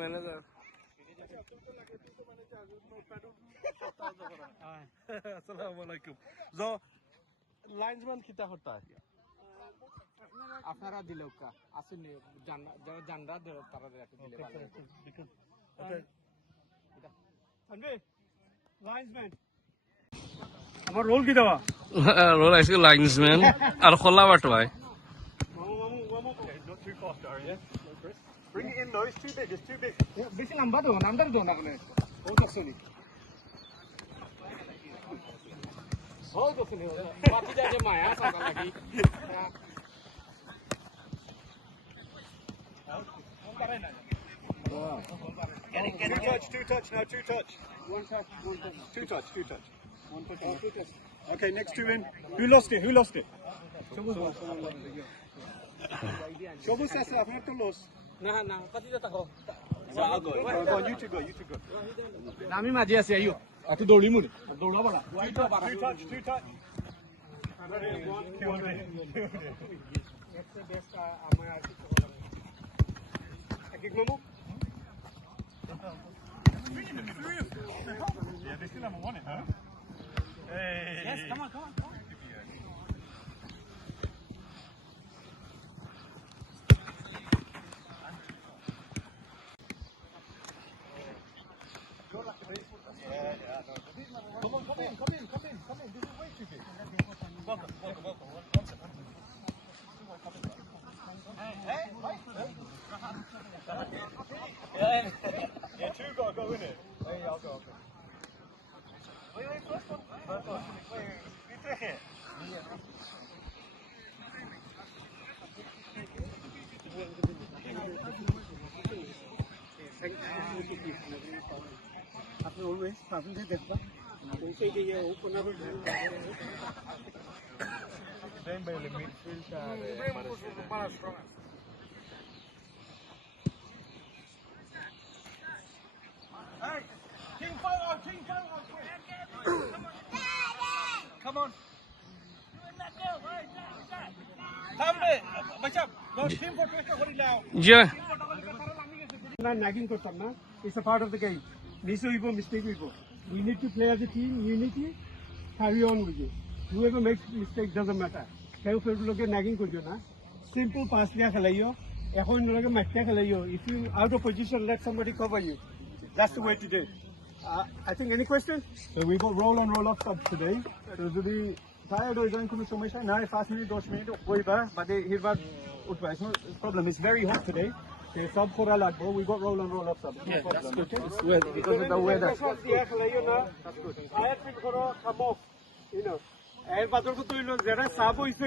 Manager আসসালামু আলাইকুম जो लाइन्समैन कितना होता है আপনারা দিলে আসেন জানরা তারা দিলে লাইন্সম্যান আমার রোল কি দেওয়া रोल ऐसे लाइन्समैन और खोला बटवाए Bring it in though, it's too big, it's too big. বেশি লম্বা দেবো নামদার দেবো না কোনো বহুত আসলি বহুত আসলি বাতি যায় মায়া সাকা লাগি Two touch, now two touch. one touch Two touch. one touch Okay, next two in. Who lost it? Shobus says আপনার তো lost. না না কত যেটা হো Go on, you two go. আমি মাঝে আছি আইও এত দৌড়ি মুড়ি দৌড়া বড়া Two touch. বেস্ট আমার আর কিছু বলা নেই Kick Momo. Yeah, they still haven't won it, huh? Hey. Yes, come on. Come in. This is way too big. Welcome. Hey, yeah, two got to go in it. Hey, I'll go. Wait, first one. Wait, we take it. আপনি always পাবেন যে দেখবা সেই যে open up Then by the midfield, Hey, King photo. Come on. Bachap, go team photo একটা করি নাও। जी না নাগিং করতাম না it's a part of the game miss হইব মিস্টেক হইব we need to play as a team unity carry on with it whoever makes mistake doesn't matter কেউ ফেরগুলোকে নাগিং করিও না সিম্পল পাস দিয়া খেলাইও এখন লোকে মারতে খেলাইও if you out of position let somebody cover you that's the way to do it I think any question So we got roll and roll up subs today. So যদি tired হয়ে যান কোনো সমস্যা নাই 5 মিনিট 10 মিনিট হইবা বাদে হিরবার উঠবা it's no problem it's very hot today সব করা লাগবে we got roll and roll up subs no problem because of the weather দিয়া খেলাইও না আয়াত ফিল করো come off you know এর বাদর কত হইলো যারা সাব হইছে